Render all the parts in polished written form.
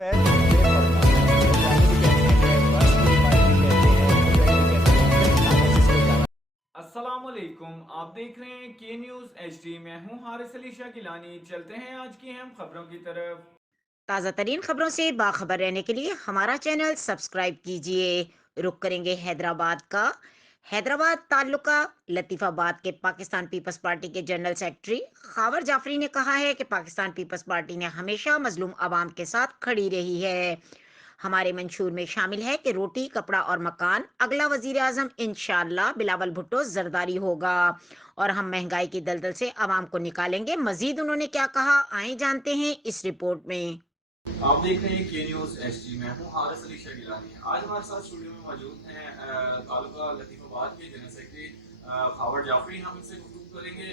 है बेपरवाह। पंजाबी भी कहते हैं, बस की पार्टी भी कहते हैं, मुजहिद भी कहते हैं, फिर नासिस को जाना। अस्सलामुअलैकुम, आप देख रहे हैं के न्यूज़ एचडी। मैं हूं हारिस अली शाह गिलानी। चलते हैं आज की अहम खबरों की तरफ। ताज़ा तरीन खबरों से बाखबर रहने के लिए हमारा चैनल सब्सक्राइब कीजिए। रुक करेंगे हैदराबाद का। हैदराबाद ताल्लुका लतीफ़ाबाद के पाकिस्तान पीपल्स पार्टी के जनरल सेक्रेटरी खावर जाफरी ने कहा है कि पाकिस्तान पीपल्स पार्टी ने हमेशा मजलूम आवाम के साथ खड़ी रही है। हमारे मंशूर में शामिल है कि रोटी कपड़ा और मकान, अगला वजीर आजम इंशाअल्लाह बिलावल भुट्टो जरदारी होगा और हम महंगाई की दलदल से आवाम को निकालेंगे। मजीद उन्होंने क्या कहा, आए जानते हैं इस रिपोर्ट में। आप देख रहे हैं के न्यूज़ एचडी। मैं हूं हारिस अली शाह गिलानी। आज हमारे साथ स्टूडियो में मौजूद हैं तालुका लतीफ़ाबाद के जनरल सेक्रेटरी खावर जाफरी। हम इनसे गुफ्तगू करेंगे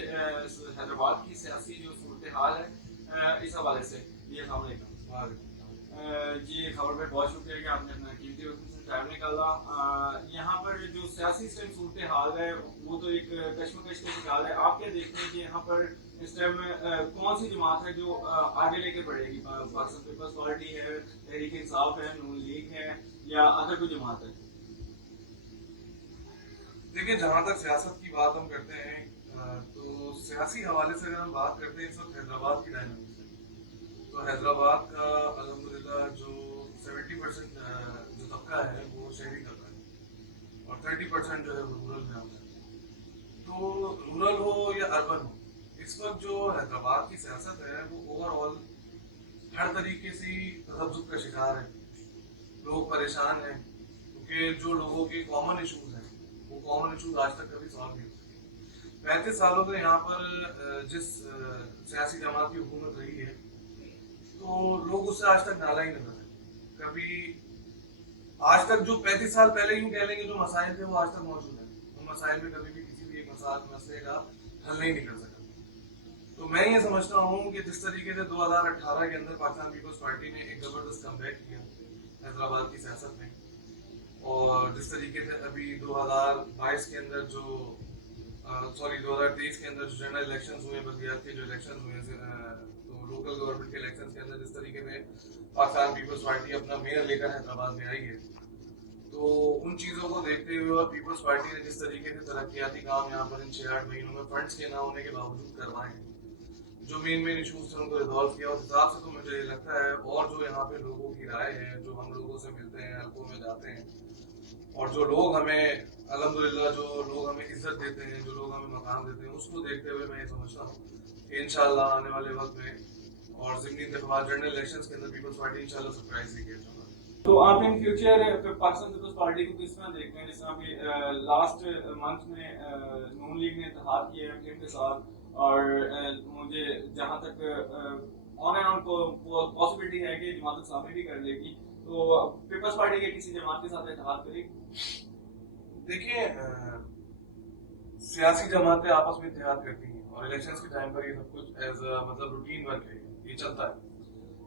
हैदराबाद की सियासी जो सूरत हाल है इस हवाले से। जी अस्सलाम वालेकुम। जी खबर पे बहुत शुक्रिया कि आपने अपना कीमती वक्त से टाइम निकाला। यहाँ पर जो सियासी इस टाइम सूरत हाल है वो तो एक कश्मकश का शिकार है। आप क्या देखते हैं कि यहाँ पर इस टाइम कौन सी जमात है जो आगे लेके बढ़ेगी? पाकिस्तान पीपल्स पार्टी है, तहरीक इंसाफ है, नून लीग है, या अदर कोई जमात है? देखिए, जहाँ तक सियासत की बात हम करते हैं तो सियासी हवाले से अगर हम बात करते हैं इस वक्त हैदराबाद की डायनामिक्स है, तो हैदराबाद का अल्हम्दुलिल्लाह जो 70% जो तबका है वो शहरी तबका है और 30% जो है वो रूरल में आता है। तो रूरल हो या अर्बन हो, इस वक्त जो हैदराबाद की सियासत है वो ओवरऑल हर तरीके से तशद्दुद का शिकार है। लोग परेशान हैं क्योंकि जो लोगों के कॉमन इशूज हैं वो कॉमन इशूज आज तक कभी सॉल्व नहीं हुए। 35 सालों से यहाँ पर जिस सियासी जमात की हुकूमत रही है तो लोग उससे आज तक नाला ही नहीं बने। कभी आज तक जो 35 साल पहले यूं कह लेंगे जो मसाइल थे वो आज तक मौजूद है। उन मसाइल में कभी भी किसी भी एक मसले का हल नहीं निकल सका। तो मैं ये समझता हूँ कि जिस तरीके से 2018 के अंदर पाकिस्तान पीपल्स पार्टी ने एक जबरदस्त कमबैक किया हैदराबाद की सियासत में, और जिस तरीके से अभी 2022 के अंदर जो 2023 के अंदर जो जनरल इलेक्शंस हुए, बल्दियात के जो इलेक्शन हुए, तो लोकल गवर्नमेंट के इलेक्शंस के अंदर जिस तरीके से पाकिस्तान पीपल्स पार्टी अपना मेयर लेकर हैदराबाद में आई है, तो उन चीज़ों को देखते हुए और पीपल्स पार्टी ने जिस तरीके से तरक्याती काम यहाँ पर इन 6-8 महीनों में फंड्स के ना होने के बावजूद करवाए हैं, जो मेन इशूज थे उनको रिजॉल्व किया, उस हिसाब से तो मुझे लगता है, और जो यहाँ पे लोगों की राय है, जो हम लोगों से मिलते हैं, हल्कों में जाते हैं, और जो लोग हमें अल्हम्दुलिल्लाह जो लोग हमें इज्जत देते हैं, जो लोग हमें मकाम देते हैं, उसको देखते हुए मैं ये समझता हूँ कि इंशाल्लाह आने वाले वक्त में और ज़िमनी इंतखाबात जनरल इलेक्शंस के अंदर पीपल्स पार्टी इंशाल्लाह सरप्राइज देगी। तो आप in future Pakistan Peoples Party को किस तरह देखते हैं? जिस तरह अभी लास्ट मंथ में नून लीग ने इत्तेहाद किया है एमकेएम के साथ, और मुझे जहां तक ऑन एंड ऑन पॉसिबिलिटी है कि जमात इस्लामी भी कर लेगी, तो पीपल्स पार्टी के किसी जमात के साथ इत्तेहाद करेगी? देखिए, सियासी जमातें आपस में इत्तेहाद करती हैं और इलेक्शंस के टाइम पर ये सब कुछ एज मतलब रूटीन वर्क है, ये चलता है।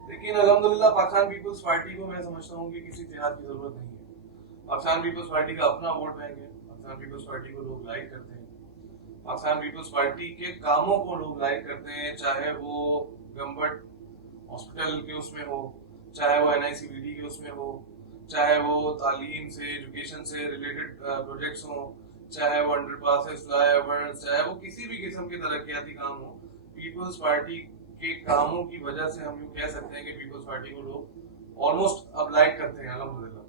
लेकिन अल्हम्दुलिल्लाह पाकिस्तान पीपल्स पार्टी को मैं समझता हूँ कि किसी इत्तेहाद की जरूरत नहीं है। पाकिस्तान पीपल्स पार्टी का अपना वोट बैंक है, पाकिस्तान पीपल्स पार्टी को लोग लाइक करते हैं, पाकिस्तान पीपल्स पार्टी के कामों को लोग लाइक करते हैं, चाहे वो गवर्नमेंट हॉस्पिटल के उसमें हो, चाहे वो एनआईसीबीडी के उसमें हो, चाहे वो तालीम से एजुकेशन से रिलेटेड प्रोजेक्ट्स हो, चाहे वो अंडरपासेस, फ्लाईओवर्स, चाहे वो किसी भी किस्म के तरक्याती काम हो, पीपल्स पार्टी के कामों की वजह से हम यूँ कह सकते हैं कि पीपल्स पार्टी को लोग ऑलमोस्ट अब लाइक करते हैं अल्हम्दुलिल्लाह।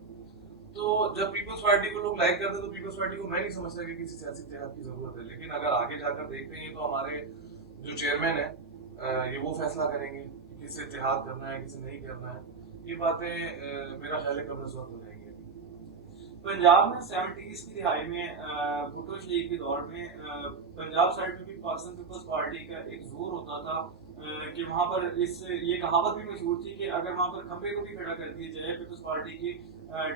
तो जब पीपल्स पार्टी को लोग लाइक करते हैं तो पीपल्स पार्टी को मैं नहीं समझता कि किसी सियासी इत्तेहाद की जरूरत है। लेकिन अगर आगे जाकर देखते हैं तो हमारे जो चेयरमैन है ये वो फैसला करेंगे कि किससे इत्तेहाद करना है, किसे नहीं करना है। ये बातें मेरा ख्याल है कब वक्त हो जाएंगी। पंजाब में 70s की दिहाई में भुट्टो शरीफ के दौर में पंजाब साइड में भी पाकिस्तान पीपल्स पार्टी का एक जोर होता था कि वहां पर ये कहावत भी मशहूर थी कि अगर वहां पर खंबे को भी खड़ा कर दिया जाए पीपल्स पार्टी की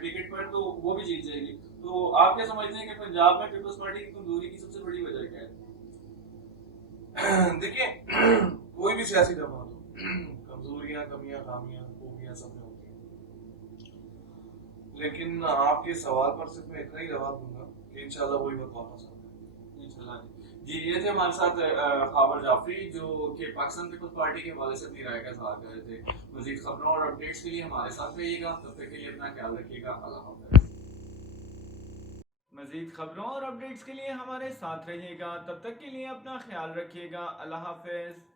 टिकट पर तो वो भी जीत जाएगी। तो आप क्या समझते हैं कि पंजाब में पीपल्स पार्टी की कमजोरी की सबसे बड़ी वजह क्या है? देखिए, कोई भी सियासी जमात हो, कमजोरियां, कमियां, खामियां, खूबियां सब में होती हैं। लेकिन आपके सवाल पर सिर्फ मैं इतना ही जवाब दूंगा कि इंशाल्लाह वही वक्त वापस आता है। इंशाल्लाह। جی یہ تھے ہمارے ساتھ خاور جعفری جو کہ پاکستان پیپلز پارٹی کے حوالے سے اپنی رائے کا اظہار کر رہے تھے. مزید خبروں اور اپڈیٹس کے لیے ہمارے ساتھ رہیے گا. تب تک کے لیے اپنا خیال رکھیے گا. اللہ حافظ. مزید خبروں اور اپڈیٹس کے لیے ہمارے ساتھ رہیے گا. تب تک کے لیے اپنا خیال رکھیے گا. اللہ حافظ.